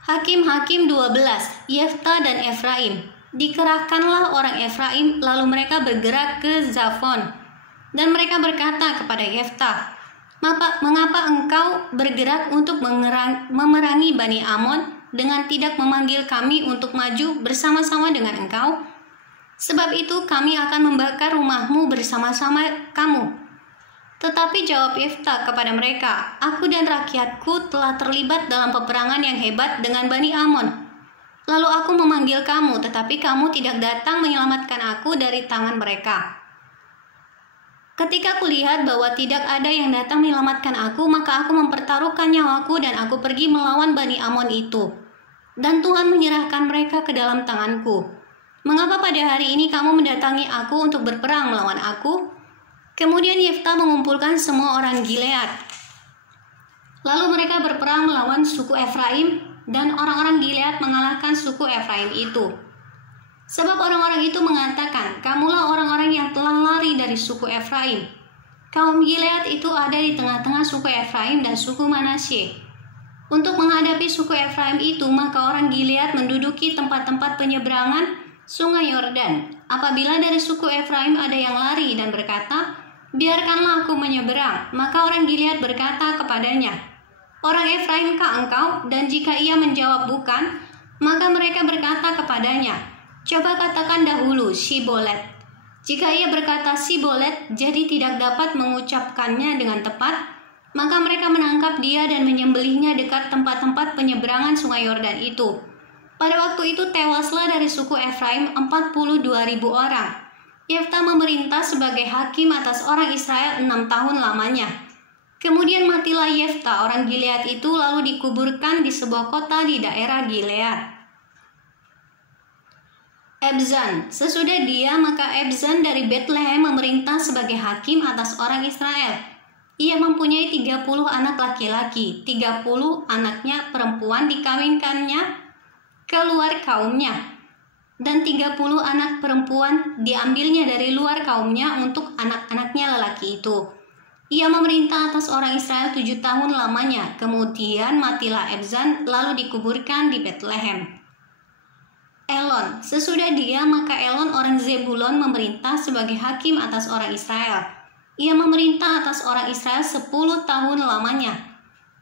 Hakim-hakim 12, Yefta dan Efraim. Dikerahkanlah orang Efraim, lalu mereka bergerak ke Zafon. Dan mereka berkata kepada Yefta, "Mengapa engkau bergerak untuk memerangi Bani Amon dengan tidak memanggil kami untuk maju bersama-sama dengan engkau? Sebab itu kami akan membakar rumahmu bersama-sama kamu." Tetapi jawab Yefta kepada mereka, "Aku dan rakyatku telah terlibat dalam peperangan yang hebat dengan Bani Amon. Lalu aku memanggil kamu, tetapi kamu tidak datang menyelamatkan aku dari tangan mereka. Ketika kulihat bahwa tidak ada yang datang menyelamatkan aku, maka aku mempertaruhkan nyawaku dan aku pergi melawan Bani Amon itu. Dan Tuhan menyerahkan mereka ke dalam tanganku. Mengapa pada hari ini kamu mendatangi aku untuk berperang melawan aku?" Kemudian Yefta mengumpulkan semua orang Gilead. Lalu mereka berperang melawan suku Efraim, dan orang-orang Gilead mengalahkan suku Efraim itu. Sebab orang-orang itu mengatakan, "Kamulah orang-orang yang telah lari dari suku Efraim." Kaum Gilead itu ada di tengah-tengah suku Efraim dan suku Manasye. Untuk menghadapi suku Efraim itu, maka orang Gilead menduduki tempat-tempat penyeberangan sungai Yordan. Apabila dari suku Efraim ada yang lari dan berkata, "Biarkanlah aku menyeberang," maka orang Gilead berkata kepadanya, "Orang Efraimkah engkau?" Dan jika ia menjawab bukan, maka mereka berkata kepadanya, "Coba katakan dahulu Sibolet." Jika ia berkata Sibolet, jadi tidak dapat mengucapkannya dengan tepat, maka mereka menangkap dia dan menyembelihnya dekat tempat-tempat penyeberangan sungai Yordan itu. Pada waktu itu tewaslah dari suku Efraim 42.000 orang. Yefta memerintah sebagai hakim atas orang Israel 6 tahun lamanya. Kemudian matilah Yefta orang Gilead itu, lalu dikuburkan di sebuah kota di daerah Gilead. Ebzan. Sesudah dia, maka Ebzan dari Betlehem memerintah sebagai hakim atas orang Israel. Ia mempunyai 30 anak laki-laki, 30 anaknya perempuan dikawinkannya keluar kaumnya, dan 30 anak perempuan diambilnya dari luar kaumnya untuk anak-anaknya lelaki itu. Ia memerintah atas orang Israel 7 tahun lamanya. Kemudian matilah Ebzan, lalu dikuburkan di Betlehem. Elon. Sesudah dia, maka Elon orang Zebulon memerintah sebagai hakim atas orang Israel. Ia memerintah atas orang Israel 10 tahun lamanya.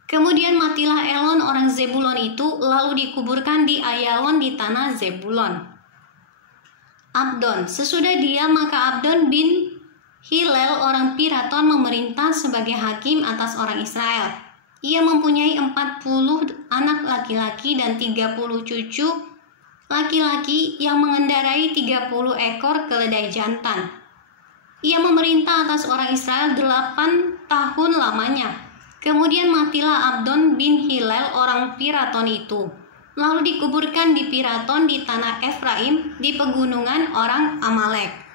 Kemudian matilah Elon orang Zebulon itu, lalu dikuburkan di Ayalon di tanah Zebulon. Abdon. Sesudah dia, maka Abdon bin Hilel orang Piraton memerintah sebagai hakim atas orang Israel. Ia mempunyai 40 anak laki-laki dan 30 cucu laki-laki yang mengendarai 30 ekor keledai jantan. Ia memerintah atas orang Israel 8 tahun lamanya. Kemudian matilah Abdon bin Hilel orang Piraton itu, lalu dikuburkan di Piraton di tanah Efraim di pegunungan orang Amalek.